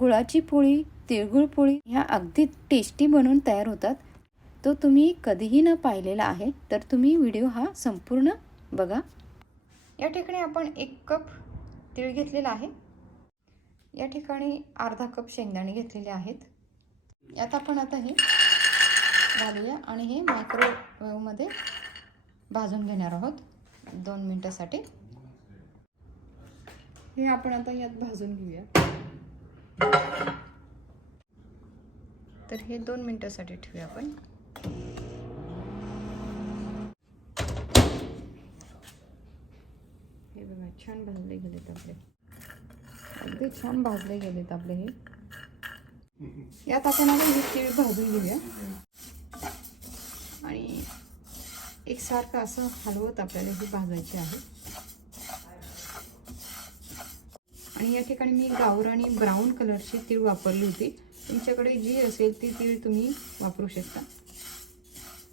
गुळाची पोळी तिळगुळ पोळी ह्या अगदी टेस्टी बनवून तयार होतात. तो तुम्ही कधीही न पाहिलेला आहे तर तुम्ही व्हिडिओ हा संपूर्ण बघा. या ठिकाणी आपण एक कप तीळ घेतलेला आहे. या ठिकाणी अर्धा कप शेंगदाणे घेतलेले आहेत. यात आपण आता हे घालूया आणि हे मायक्रोवेव्हमध्ये भाजून घेणार आहोत. दोन मिनटासाठी. हे आपण आता यात भाजून घेऊया. तर हे दोन मिनटासाठी ठेवूया आपण. हे बघा छान भाजले गेलेत आपले. अगदी छान भाजले गेलेत आपले हे. यात आपण आता हे तीळ भाजून घेऊया. आणि एकसारखं असं हलवत आपल्याला हे भाजायचे आहे. आणि या ठिकाणी मी गावराणी ब्राऊन कलरची तीळ वापरली होती. तुमच्याकडे जी असेल ती तीळ तुम्ही वापरू शकता.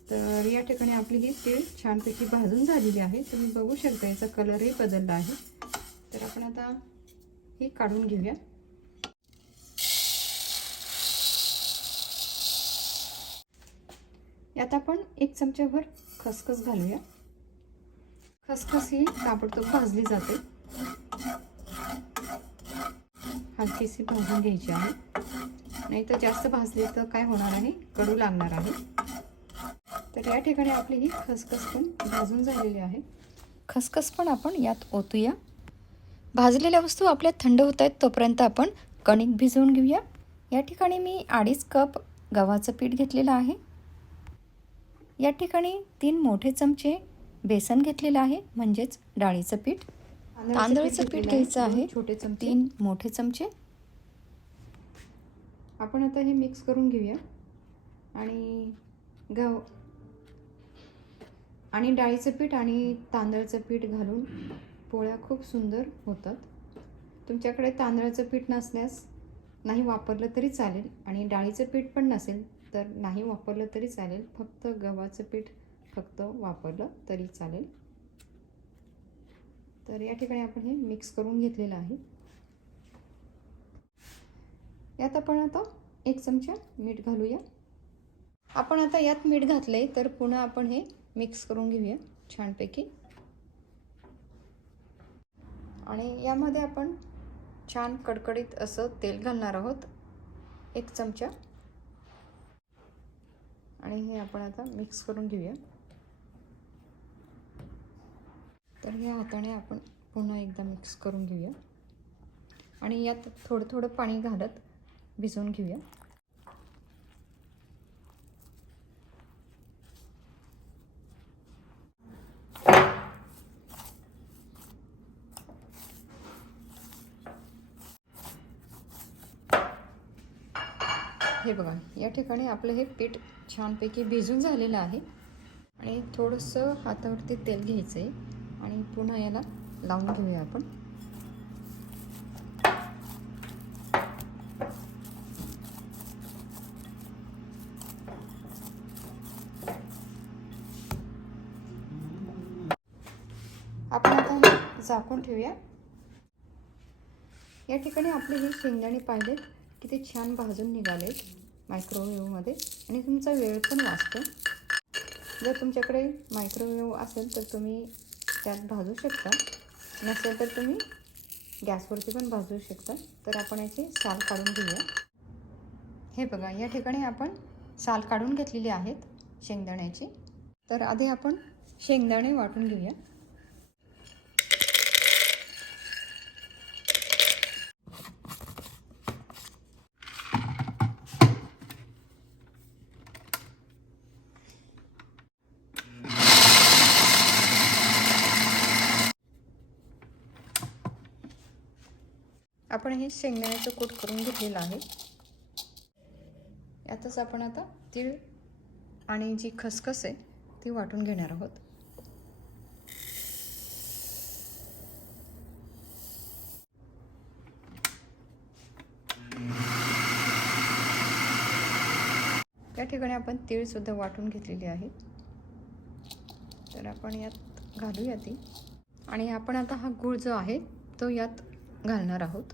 तर या ठिकाणी आपली ही तीळ छानपैकी भाजून झालेली आहे. तुम्ही बघू शकता याचा कलरही बदलला आहे. तर आपण आता ही काढून घेऊया. यात आपण एक चमच्याभर खसखस घालूया. खसखस ही ताबडतोब भाजली जाते. हलकीशी भाजून घ्यायची आहे. नाही तर जास्त भाजली तर काय होणार आहे? कडू लागणार आहे. तर या ठिकाणी आपली ही खसखस पण भाजून झालेली आहे. खसखस पण आपण यात ओतूया. भाजलेल्या वस्तू आपल्या थंड होत आहेत तोपर्यंत आपण कणिक भिजवून घेऊया. या ठिकाणी मी अडीच कप गव्हाचं पीठ घेतलेलं आहे. या ठिकाणी तीन मोठे चमचे बेसन घेतलेलं आहे म्हणजेच डाळीचं पीठ. तांदळाचं पीठ घ्यायचं आहे. छोटे चमचे. तीन मोठे चमचे. आपण आता हे मिक्स करून घेऊया. आणि गव आणि डाळीचं पीठ आणि तांदळाचं पीठ घालून पोळ्या खूप सुंदर होतात. तुमच्याकडे तांदळाचं पीठ नसल्यास नाही वापरलं तरी चालेल आणि डाळीचं पीठ पण नसेल तर नाही वापरलं तरी चालेल. फक्त गव्हाचं पीठ फक्त वापरलं तरी चालेल. तर या ठिकाणी आपण हे मिक्स करून घेतलेलं आहे. यात आपण आता एक चमचा मीठ घालूया. आपण आता यात मीठ घातले तर पुन्हा आपण हे मिक्स करून घेऊया छानपैकी. आणि यामध्ये आपण छान कडकडीत असं तेल घालणार आहोत. एक चमचा. आणि हे आपण आता मिक्स करून घेऊया. तर ह्या हाताने आपण पुन्हा एकदा मिक्स करून घेऊया. आणि यात थोडं थोडं पाणी घालत भिजवून घेऊया. हे बघा या ठिकाणी आपलं हे पीठ छानपैकी भिजून झालेलं आहे. आणि थोडंसं हातावरती तेल घ्यायचं आहे आणि पुन्हा याला लावून घेऊया आपण. आपण आता हे झाकून ठेवूया. या ठिकाणी आपले हे शेंगदाणे पाहिलेत की ते छान भाजून निघालेत मायक्रोवेव्हमध्ये आणि तुमचा वेळ पण वाचतो. जर तुमच्याकडे मायक्रोवेव्ह असेल तर तुम्ही त्यात भाजू शकता. नसेल तर तुम्ही गॅसवरती पण भाजू शकता. तर आपण याची साल काढून घेऊया. हे बघा या ठिकाणी आपण साल काढून घेतलेली आहेत शेंगदाण्याची. तर आधी आपण शेंगदाणे वाटून घेऊया. आपण हे शेंगदाण्याचं कूट करून घेतलेलं आहे. यातच आपण आता तीळ आणि जी खसखस आहे ती वाटून घेणार आहोत. या ठिकाणी आपण तीळसुद्धा वाटून घेतलेली आहे. तर आपण यात घालूया ती. आणि आपण आता हा गूळ जो आहे तो यात घालणार आहोत.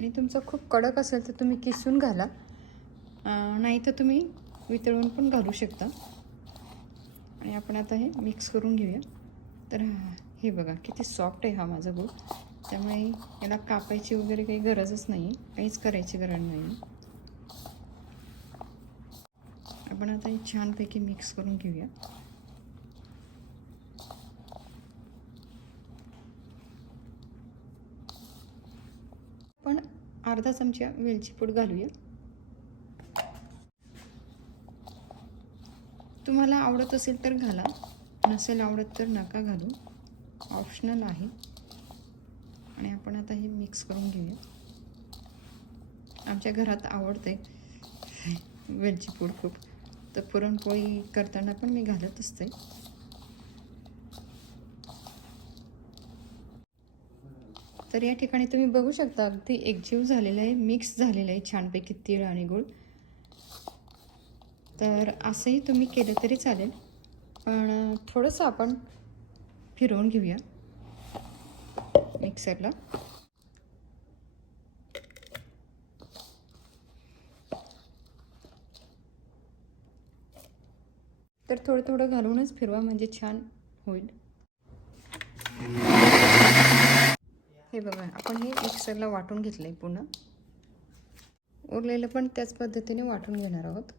आणि तुमचं खूप कडक असेल तर तुम्ही किसून घाला. नाही तर तुम्ही वितळून पण घालू शकता. आणि आपण आता हे मिक्स करून घेऊया. तर हे बघा किती सॉफ्ट आहे हा माझा गूळ त्यामुळे याला कापायची वगैरे काही गरजच नाही. काहीच करायची गरज नाही. आपण आता हे छानपैकी मिक्स करून घेऊया पण अर्धा चमचा वेलची पूड घालूया. तुम्हाला आवडत असेल तर घाला नसेल आवडत तर नका घालू. ऑप्शनल आहे. आणि आपण आता हे मिक्स करून घेऊया. आमच्या घरात आवडते वेलची पूड खूप. तर पुरणपोळी करताना पण मी घालत असते. तर या ठिकाणी तुम्ही बघू शकता अगदी एकजीव झालेलं आहे मिक्स झालेलं आहे छानपैकी तीळ आणि गूळ. तर असंही तुम्ही केलं तरी चालेल पण थोडंसं आपण फिरवून घेऊया मिक्सरला तर थोडं थोडं घालूनच फिरवा म्हणजे छान होईल. हे बघा आपण हे मिक्सरला वाटून घेतलं आहे पुन्हा उरलेलं पण त्याच पद्धतीने वाटून घेणार आहोत.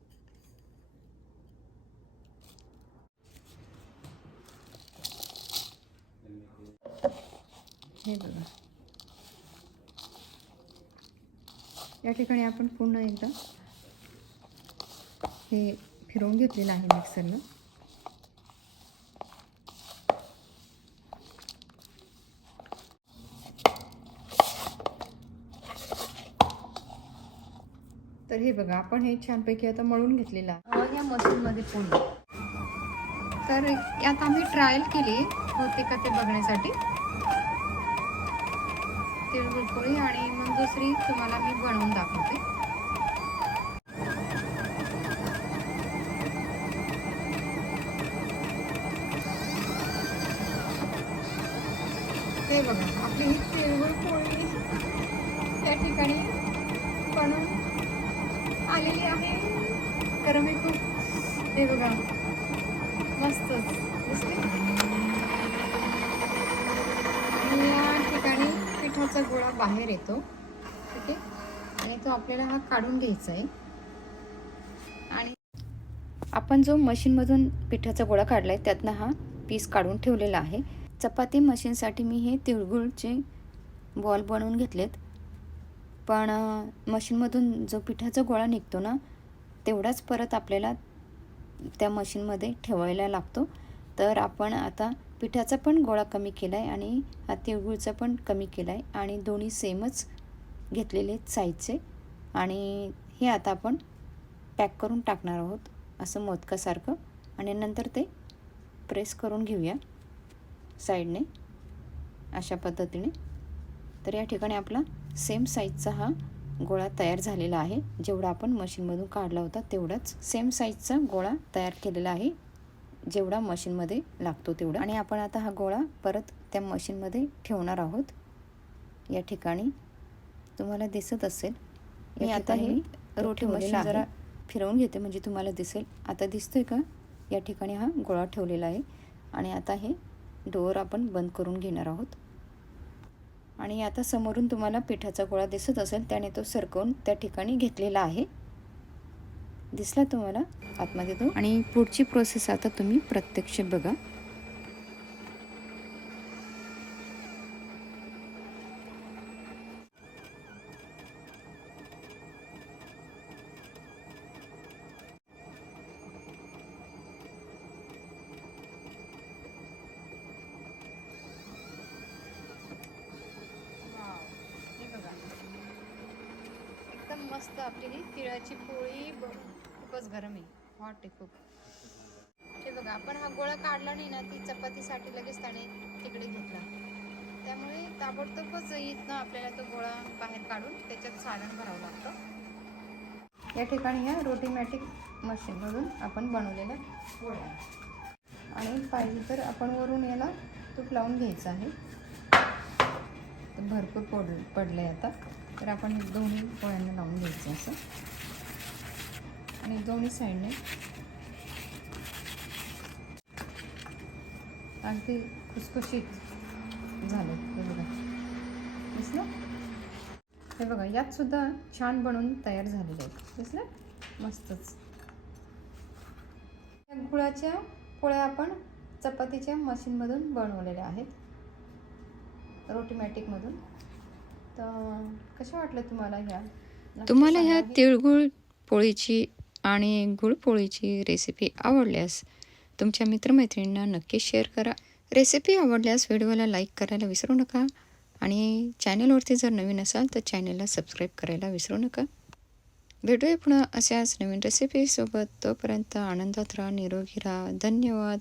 हे बघा. या ठिकाणी आपण पुन्हा एकदा हे फिरवून घेतलेलं आहे मिक्सरला तर हे बघा आपण हे छानपैकी आता मळून घेतलेलं आहे. या मशीनमध्ये पुन्हा तर आता आम्ही ट्रायल केली होते का ते बघण्यासाठी. तिळगुळ पोळी आणि मग दुसरी तुम्हाला मी बनवून दाखवते. ते बघा आपली ही तिळगुळ पोळी त्या ठिकाणी बनवून आलेली आहे. तर मी खूप हे बघा मस्तच दिसते आणि या ठिकाणी पिठाचा गोळा बाहेर येतो. ठीक आहे आणि तो आपल्याला हा काढून घ्यायचा आहे. आणि आपण जो मशीनमधून पिठाचा गोळा काढला आहे त्यातनं हा पीस काढून ठेवलेला आहे. चपाती मशीनसाठी मी हे तिळगुळचे बॉल बनवून घेतलेत. पण मशीनमधून जो पिठाचा गोळा निघतो ना तेवढाच परत आपल्याला त्या मशीनमध्ये ठेवायला लागतो. तर आपण आता पिठाचा पण गोळा कमी केला आहे आणि हा तिळगुळचा पण कमी केला आहे आणि दोन्ही सेमच घेतलेले आहेत साईजचे. आणि हे आता आपण पॅक करून टाकणार आहोत असं मोदकासारखं. आणि नंतर ते प्रेस करून घेऊया साईडने अशा पद्धतीने. तर या ठिकाणी आपला सेम साईजचा हा गोळा तयार झालेला आहे. जेवढा आपण मशीनमधून काढला होता तेवढाच सेम साईजचा गोळा तयार केलेला आहे. जेवढा मशीनमध्ये लागतो तेवढा. आणि आपण आता हा गोळा परत त्या मशीनमध्ये ठेवणार आहोत. या ठिकाणी तुम्हाला दिसत असेल. मी आता हे रोटी मशीन जरा फिरवून घेते म्हणजे तुम्हाला दिसेल. आता दिसतोय का? या ठिकाणी हा गोळा ठेवलेला आहे. आणि आता हे डोअर आपण बंद करून घेणार आहोत. आणि आता समोरून तुम्हाला पिठाचा गोळा दिसत असेल त्याने तो सरकवून त्या ठिकाणी घेतलेला आहे. दिसला तुम्हाला आतमध्ये तो? आणि पुढची प्रोसेस आता तुम्ही प्रत्यक्ष बघा. मस्त आपली ही तिळाची पोळी खूपच गरम आहे. हॉट आहे खूप. हे बघा आपण हा गोळा काढला नाही ना ती चपातीसाठी लगेच त्याने तिकडे घेतला. त्यामुळे ताबडतोबच इथनं आपल्याला तो गोळा बाहेर काढून त्याच्यात सारण भरावं लागतं. या ठिकाणी या रोटीमॅटिक मशीनमधून आपण बनवलेल्या गोळ्या आणि पाहिजे तर आपण वरून याला तूप लावून घ्यायचं आहे. तर भरपूर पड पडलं आहे आता. तर आपण दोन्ही पोळ्यांना लावून घ्यायचं असं. आणि दोन्ही साईडने अगदी खुसखुशीत झालं हे बघा. दिसलं? हे बघा यात सुद्धा छान बनवून तयार झालेले आहेत. दिसलं? मस्तच. या गुळाच्या पोळ्या आपण चपातीच्या मशीनमधून बनवलेल्या आहेत. रोटीमॅटिकमधून. तर कशा वाटल्या तुम्हाला ह्या तुम्हाला ह्या. तिळगुळ पोळीची आणि गुळपोळीची रेसिपी आवडल्यास तुमच्या मित्रमैत्रिणींना नक्की शेअर करा. रेसिपी आवडल्यास व्हिडिओला लाईक करायला विसरू नका आणि चॅनलवरती जर नवीन असाल तर चॅनलला सबस्क्राईब करायला विसरू नका. भेटूया पुन्हा अशाच नवीन रेसिपीसोबत तोपर्यंत आनंदात राहा निरोगी राहा. धन्यवाद.